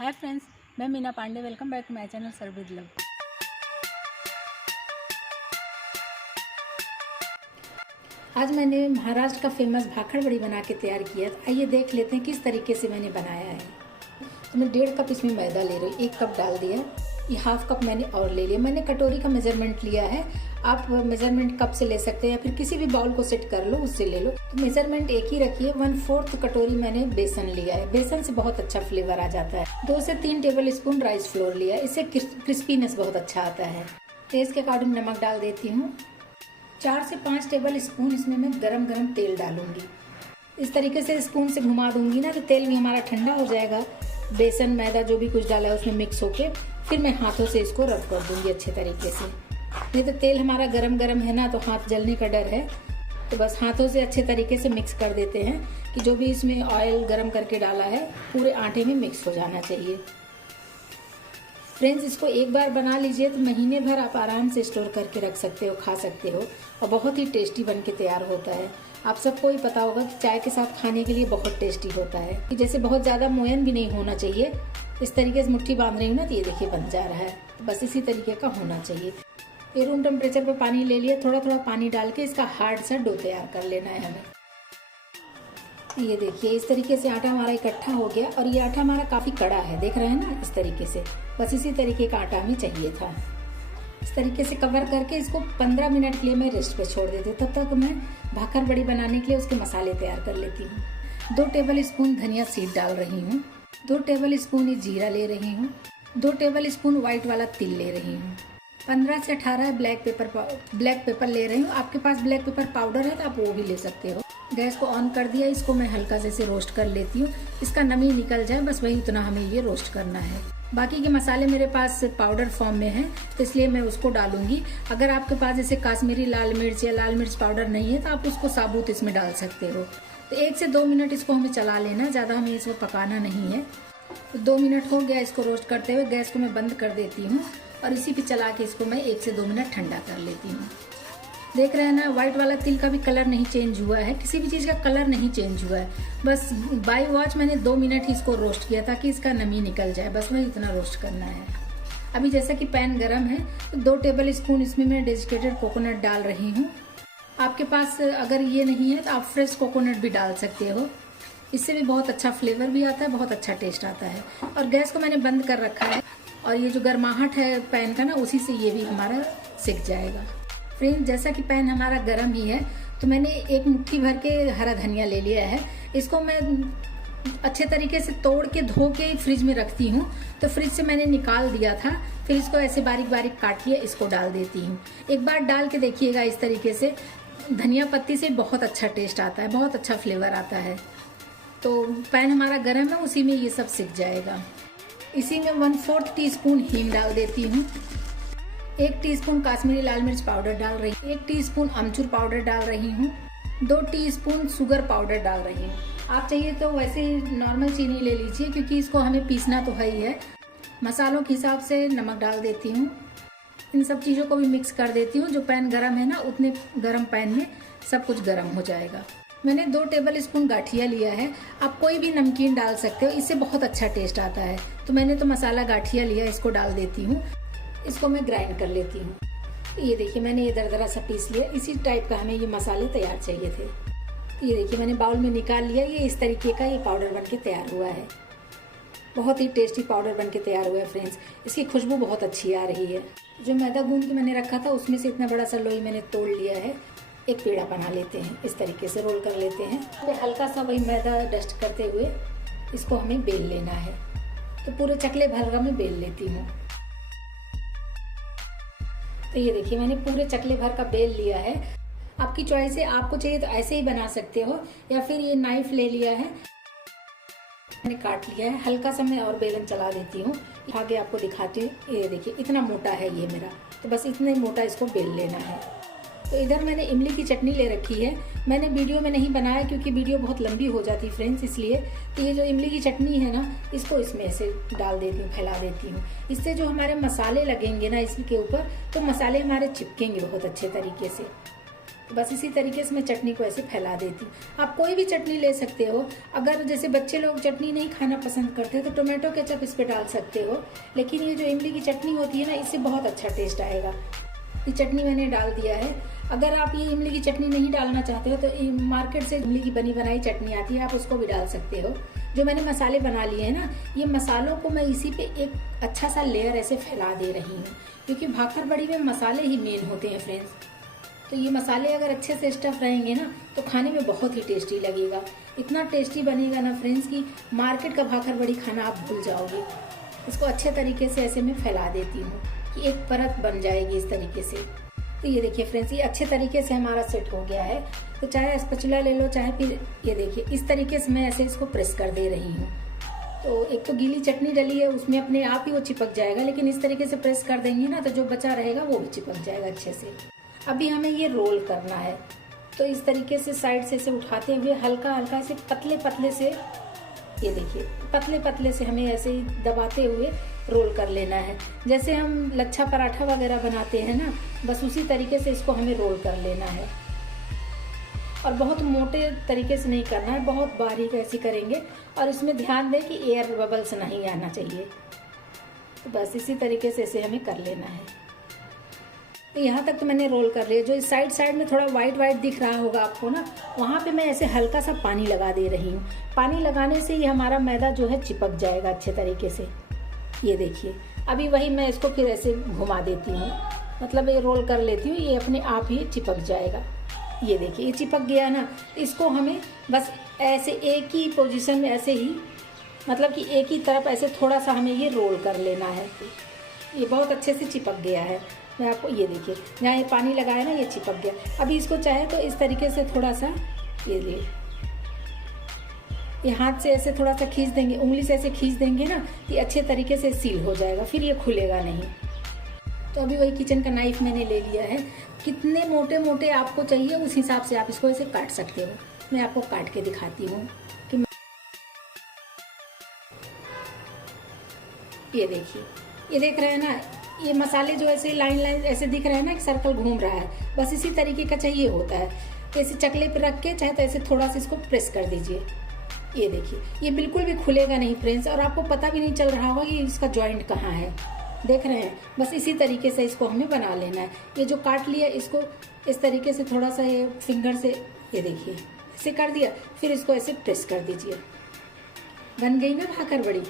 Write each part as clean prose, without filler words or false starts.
हाय friends, मैं Meena Pandey. Welcome back to my channel serve with love. आज मैंने महाराष्ट्र का फेमस भाखड़ बड़ी बना के तैयार किया। आइए देख लेते हैं किस तरीके से मैंने बनाया है। तो मैं 1.5 कप इसमें मैदा ले रही हूँ, 1 कप डाल दिया। ये हाफ कप मैंने और ले लिया। मैंने कटोरी का मेजरमेंट लिया है, आप मेजरमेंट कप से ले सकते हैं या फिर किसी भी बाउल को सेट कर लो, उससे ले लो। तो मेजरमेंट एक ही रखिए। 1/4 कटोरी मैंने बेसन लिया है। बेसन से बहुत अच्छा फ्लेवर आ जाता है। 2 से 3 टेबल स्पून राइस फ्लोर लिया है, इससे क्रिस्पीनेस बहुत अच्छा आता है। टेस्ट के अकॉर्डिंग नमक डाल देती हूँ। 4 से 5 टेबल स्पून इसमें मैं गरम तेल डालूंगी। इस तरीके से स्पून से घुमा दूंगी ना, तो तेल भी हमारा ठंडा हो जाएगा। बेसन मैदा जो भी कुछ डाला है उसमें मिक्स होके फिर मैं हाथों से इसको रब कर दूंगी अच्छे तरीके से। नहीं तो तेल हमारा गरम है ना, तो हाथ जलने का डर है। तो बस हाथों से अच्छे तरीके से मिक्स कर देते हैं कि जो भी इसमें ऑयल गरम करके डाला है पूरे आटे में मिक्स हो जाना चाहिए। फ्रेंड्स, इसको एक बार बना लीजिए तो महीने भर आप आराम से स्टोर करके रख सकते हो, खा सकते हो और बहुत ही टेस्टी बन के तैयार होता है। आप सबको ही पता होगा कि चाय के साथ खाने के लिए बहुत टेस्टी होता है। कि जैसे बहुत ज़्यादा मोयन भी नहीं होना चाहिए। इस तरीके से मुट्ठी बांध रही हूँ ना, तो ये देखिए बन जा रहा है। तो बस इसी तरीके का होना चाहिए। ये रूम टेम्परेचर पर पानी ले लिया, थोड़ा थोड़ा पानी डाल के इसका हार्ड सा डो तैयार कर लेना है हमें। ये देखिए इस तरीके से आटा हमारा इकट्ठा हो गया और ये आटा हमारा काफ़ी कड़ा है, देख रहे हैं ना, इस तरीके से। बस इसी तरीके का आटा हमें चाहिए था। इस तरीके से कवर करके इसको 15 मिनट के लिए मैं रेस्ट पे छोड़ देती हूँ। तब तक मैं भाकर बड़ी बनाने के लिए उसके मसाले तैयार कर लेती हूँ। 2 टेबल स्पून धनिया सीड डाल रही हूँ। 2 टेबल स्पून ये जीरा ले रही हूँ। 2 टेबल स्पून व्हाइट वाला तिल ले रही हूँ। 15 से 18 ब्लैक पेपर ले रही हूँ। आपके पास ब्लैक पेपर पाउडर है तो आप वो भी ले सकते हो। गैस को ऑन कर दिया। इसको मैं हल्का से रोस्ट कर लेती हूँ। इसका नमी निकल जाए, बस वही उतना हमें ये रोस्ट करना है। बाकी के मसाले मेरे पास पाउडर फॉर्म में है, तो इसलिए मैं उसको डालूंगी। अगर आपके पास जैसे काश्मीरी लाल मिर्च या लाल मिर्च पाउडर नहीं है तो आप उसको साबुत इसमें डाल सकते हो। तो 1 से 2 मिनट इसको हमें चला लेना, ज़्यादा हमें इसको पकाना नहीं है। तो 2 मिनट हो गया इसको रोस्ट करते हुए। गैस को मैं बंद कर देती हूँ और इसी पे चला के इसको मैं 1 से 2 मिनट ठंडा कर लेती हूँ। देख रहे हैं ना, व्हाइट वाला तिल का भी कलर नहीं चेंज हुआ है, किसी भी चीज़ का कलर नहीं चेंज हुआ है। बस बाई वॉच मैंने 2 मिनट ही इसको रोस्ट किया ताकि इसका नमी निकल जाए, बस वही इतना रोस्ट करना है। अभी जैसा कि पैन गरम है तो 2 टेबल स्पून इसमें मैं डेजिकेटेड कोकोनट डाल रही हूँ। आपके पास अगर ये नहीं है तो आप फ्रेश कोकोनट भी डाल सकते हो। इससे भी बहुत अच्छा फ्लेवर भी आता है, बहुत अच्छा टेस्ट आता है। और गैस को मैंने बंद कर रखा है और ये जो गर्माहट है पैन का ना, उसी से ये भी हमारा सिक जाएगा। फ्रेंड्स, जैसा कि पैन हमारा गर्म ही है तो मैंने 1 मुट्ठी भर के हरा धनिया ले लिया है। इसको मैं अच्छे तरीके से तोड़ के धो के फ्रिज में रखती हूँ। तो फ्रिज से मैंने निकाल दिया था, फिर इसको ऐसे बारीक बारीक काटिए, इसको डाल देती हूँ। एक बार डाल के देखिएगा इस तरीके से। धनिया पत्ती से बहुत अच्छा टेस्ट आता है, बहुत अच्छा फ्लेवर आता है। तो पैन हमारा गर्म है, उसी में ये सब सिक जाएगा। इसी में 1/4 टीस्पून हींग डाल देती हूँ। 1 टीस्पून काश्मीरी लाल मिर्च पाउडर डाल रही हूँ। 1 टीस्पून अमचूर पाउडर डाल रही हूँ। 2 टीस्पून शुगर पाउडर डाल रही हूँ। आप चाहिए तो वैसे नॉर्मल चीनी ले लीजिए, क्योंकि इसको हमें पीसना तो है ही है। मसालों के हिसाब से नमक डाल देती हूँ। इन सब चीज़ों को भी मिक्स कर देती हूँ। जो पैन गरम है ना, उतने गरम पैन में सब कुछ गरम हो जाएगा। मैंने 2 टेबल स्पून गाठिया लिया है। आप कोई भी नमकीन डाल सकते हो, इससे बहुत अच्छा टेस्ट आता है। तो मैंने तो मसाला गाठिया लिया, इसको डाल देती हूँ। इसको मैं ग्राइंड कर लेती हूँ। ये देखिए मैंने ये दरदरा सा पीस लिया। इसी टाइप का हमें ये मसाले तैयार चाहिए थे। ये देखिए मैंने बाउल में निकाल लिया। ये इस तरीके का ये पाउडर बनके तैयार हुआ है। बहुत ही टेस्टी पाउडर बनके तैयार हुआ है फ्रेंड्स। इसकी खुशबू बहुत अच्छी आ रही है। जो मैदा गूंद के मैंने रखा था उसमें से इतना बड़ा सा लोई मैंने तोड़ लिया है। एक पेड़ा बना लेते हैं, इस तरीके से रोल कर लेते हैं। तो हल्का सा वही मैदा डस्ट करते हुए इसको हमें बेल लेना है। तो पूरे चकले भर का मैं बेल लेती हूँ। तो ये देखिए मैंने पूरे चकले भर का बेल लिया है। आपकी चॉइस है, आपको चाहिए तो ऐसे ही बना सकते हो या फिर ये नाइफ ले लिया है, मैंने काट लिया है। हल्का सा मैं और बेलन चला देती हूँ। आगे आपको दिखाती हूँ। ये देखिए इतना मोटा है ये मेरा, तो बस इतना ही मोटा इसको बेल लेना है। तो इधर मैंने इमली की चटनी ले रखी है। मैंने वीडियो में नहीं बनाया क्योंकि वीडियो बहुत लंबी हो जाती है फ्रेंड्स, इसलिए। तो ये जो इमली की चटनी है ना, इसको इसमें ऐसे डाल देती हूँ, फैला देती हूँ। इससे जो हमारे मसाले लगेंगे ना इसके ऊपर, तो मसाले हमारे चिपकेंगे बहुत अच्छे तरीके से। बस इसी तरीके से मैं चटनी को ऐसे फैला देती हूँ। आप कोई भी चटनी ले सकते हो। अगर जैसे बच्चे लोग चटनी नहीं खाना पसंद करते तो टोमेटो केचप इस पे डाल सकते हो, लेकिन ये जो इमली की चटनी होती है ना, इससे बहुत अच्छा टेस्ट आएगा। ये चटनी मैंने डाल दिया है। अगर आप ये इमली की चटनी नहीं डालना चाहते हो तो मार्केट से इमली की बनी बनाई चटनी आती है, आप उसको भी डाल सकते हो। जो मैंने मसाले बना लिए हैं ना, ये मसालों को मैं इसी पे एक अच्छा सा लेयर ऐसे फैला दे रही हूँ, क्योंकि भाखड़ बड़ी में मसाले ही मेन होते हैं फ्रेंड्स। तो ये मसाले अगर अच्छे से स्टफ रहेंगे ना तो खाने में बहुत ही टेस्टी लगेगा। इतना टेस्टी बनेगा ना फ्रेंड्स कि मार्केट का भाखड़ बड़ी खाना आप भूल जाओगे। इसको अच्छे तरीके से ऐसे मैं फैला देती हूँ कि एक परत बन जाएगी इस तरीके से। तो ये देखिए फ्रेंड्स, ये अच्छे तरीके से हमारा सेट हो गया है। तो चाहे स्पैचुला ले लो, चाहे फिर ये देखिए इस तरीके से मैं ऐसे इसको प्रेस कर दे रही हूँ। तो एक तो गीली चटनी डली है, उसमें अपने आप ही वो चिपक जाएगा, लेकिन इस तरीके से प्रेस कर देंगे ना तो जो बचा रहेगा वो भी चिपक जाएगा अच्छे से। अभी हमें ये रोल करना है, तो इस तरीके से साइड से इसे उठाते हुए हल्का हल्का से पतले पतले से, ये देखिए पतले पतले से हमें ऐसे ही दबाते हुए रोल कर लेना है। जैसे हम लच्छा पराठा वगैरह बनाते हैं ना, बस उसी तरीके से इसको हमें रोल कर लेना है। और बहुत मोटे तरीके से नहीं करना है, बहुत बारीक ऐसी करेंगे। और इसमें ध्यान दें कि एयर बबल्स नहीं आना चाहिए। तो बस इसी तरीके से इसे हमें कर लेना है। तो यहाँ तक तो मैंने रोल कर लिया। जो इस साइड साइड में थोड़ा वाइट वाइट दिख रहा होगा आपको ना, वहाँ पे मैं ऐसे हल्का सा पानी लगा दे रही हूँ। पानी लगाने से ये हमारा मैदा जो है चिपक जाएगा अच्छे तरीके से। ये देखिए, अभी वही मैं इसको फिर ऐसे घुमा देती हूँ, मतलब ये रोल कर लेती हूँ, ये अपने आप ही चिपक जाएगा। ये देखिए ये चिपक गया ना, इसको हमें बस ऐसे एक ही पोजीशन में ऐसे ही, मतलब कि एक ही तरफ ऐसे थोड़ा सा हमें ये रोल कर लेना है। ये बहुत अच्छे से चिपक गया है। मैं आपको ये देखिए, जहाँ ये पानी लगाया ना ये चिपक गया। अभी इसको चाहे तो इस तरीके से थोड़ा सा ये हाथ से ऐसे थोड़ा सा खींच देंगे, उंगली से ऐसे खींच देंगे ना, ये अच्छे तरीके से सील हो जाएगा, फिर ये खुलेगा नहीं। तो अभी वही किचन का नाइफ मैंने ले लिया है। कितने मोटे मोटे आपको चाहिए उस हिसाब से आप इसको ऐसे काट सकते हो। मैं आपको काट के दिखाती हूँ कि ये देखिए, ये देख रहे हैं ना, ये मसाले जो ऐसे लाइन लाइन ऐसे दिख रहे हैं ना, कि सर्कल घूम रहा है, बस इसी तरीके का चाहिए होता है। तो ऐसे चकले पे रख के चाहे तो ऐसे थोड़ा सा इसको प्रेस कर दीजिए। ये देखिए ये बिल्कुल भी खुलेगा नहीं फ्रेंड्स, और आपको पता भी नहीं चल रहा होगा कि इसका जॉइंट कहाँ है। देख रहे हैं, बस इसी तरीके से इसको हमें बना लेना है। ये जो काट लिया इसको इस तरीके से थोड़ा सा ये फिंगर से, ये देखिए ऐसे कर दिया, फिर इसको ऐसे प्रेस कर दीजिए। बन गई ना भाखड़ बड़ी।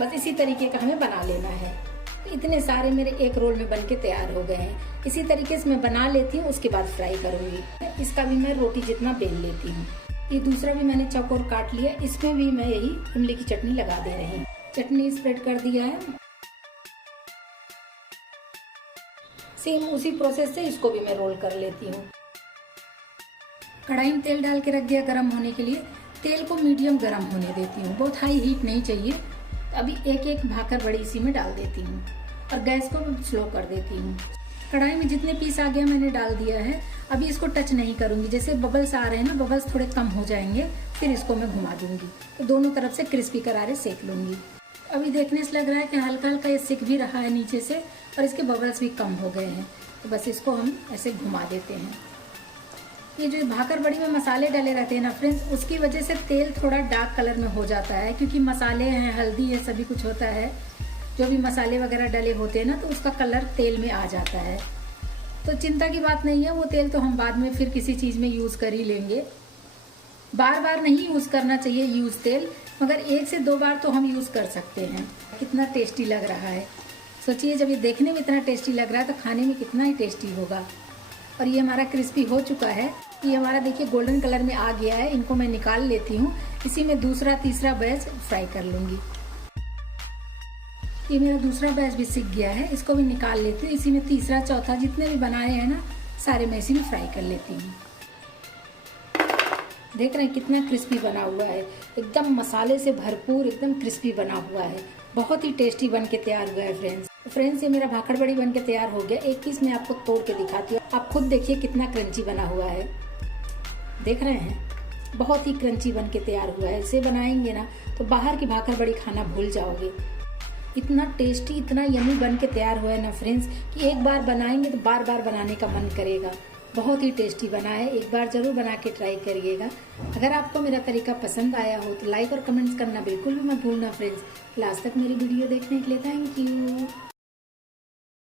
बस इसी तरीके का हमें बना लेना है। इतने सारे मेरे एक रोल में बनके तैयार हो गए हैं। इसी तरीके से मैं बना लेती हूँ, उसके बाद फ्राई करूँगी। इसका भी मैं रोटी जितना बेल लेती हूँ। ये दूसरा भी मैंने चौकोर काट लिया, इसमें भी मैं यही इमली की चटनी लगा दे रही हूँ। चटनी स्प्रेड कर दिया है। सेम उसी प्रोसेस से इसको भी मैं रोल कर लेती हूँ। कढ़ाई में तेल डाल के रख दिया गर्म होने के लिए। तेल को मीडियम गर्म होने देती हूँ, बहुत हाई हीट नहीं चाहिए। अभी एक एक भाखड़ बड़ी इसी में डाल देती हूँ और गैस को स्लो कर देती हूँ। कढ़ाई में जितने पीस आ गया मैंने डाल दिया है। अभी इसको टच नहीं करूँगी। जैसे बबल्स आ रहे हैं ना, बबल्स थोड़े कम हो जाएंगे, फिर इसको मैं घुमा दूँगी। तो दोनों तरफ से क्रिस्पी करारे सेक लूँगी। अभी देखने से लग रहा है कि हल्का हल्का ये सिक भी रहा है नीचे से, और इसके बबल्स भी कम हो गए हैं। तो बस इसको हम ऐसे घुमा देते हैं। ये जो भाखड़ बड़ी में मसाले डले रहते हैं ना फ्रेंड्स, उसकी वजह से तेल थोड़ा डार्क कलर में हो जाता है, क्योंकि मसाले हैं, हल्दी है, सभी कुछ होता है। जो भी मसाले वगैरह डले होते हैं ना, तो उसका कलर तेल में आ जाता है। तो चिंता की बात नहीं है, वो तेल तो हम बाद में फिर किसी चीज़ में यूज़ कर ही लेंगे। बार बार नहीं यूज़ करना चाहिए यूज़ तेल, मगर 1 से 2 बार तो हम यूज़ कर सकते हैं। कितना टेस्टी लग रहा है, सोचिए जब ये देखने में इतना टेस्टी लग रहा है तो खाने में कितना ही टेस्टी होगा। और ये हमारा क्रिस्पी हो चुका है। ये हमारा देखिए गोल्डन कलर में आ गया है। इनको मैं निकाल लेती हूँ। इसी में दूसरा तीसरा बैच फ्राई कर लूँगी। ये मेरा दूसरा बैच भी सीख गया है, इसको भी निकाल लेती हूँ। इसी में तीसरा चौथा जितने भी बनाए हैं ना, सारे मैं इसी में फ्राई कर लेती हूँ। देख रहे हैं कितना क्रिस्पी बना हुआ है, एकदम मसाले से भरपूर, एकदम क्रिस्पी बना हुआ है। बहुत ही टेस्टी बन के तैयार हुआ है फ्रेंड्स। ये मेरा भाखड़ बड़ी बन के तैयार हो गया। एक पीस मैं आपको तोड़ के दिखाती हूँ, आप खुद देखिए कितना क्रंची बना हुआ है। देख रहे हैं, बहुत ही क्रंची बन के तैयार हुआ है। इसे बनाएंगे ना तो बाहर की भाखड़ बड़ी खाना भूल जाओगे। इतना टेस्टी, इतना यमी बन के तैयार हुआ है ना फ्रेंड्स, कि एक बार बनाएंगे तो बार बार बनाने का मन करेगा। बहुत ही टेस्टी बना है। एक बार ज़रूर बना के ट्राई करिएगा। अगर आपको मेरा तरीका पसंद आया हो तो लाइक और कमेंट्स करना बिल्कुल भी मत भूलना फ्रेंड्स। लास्ट तक मेरी वीडियो देखने के लिए थैंक यू।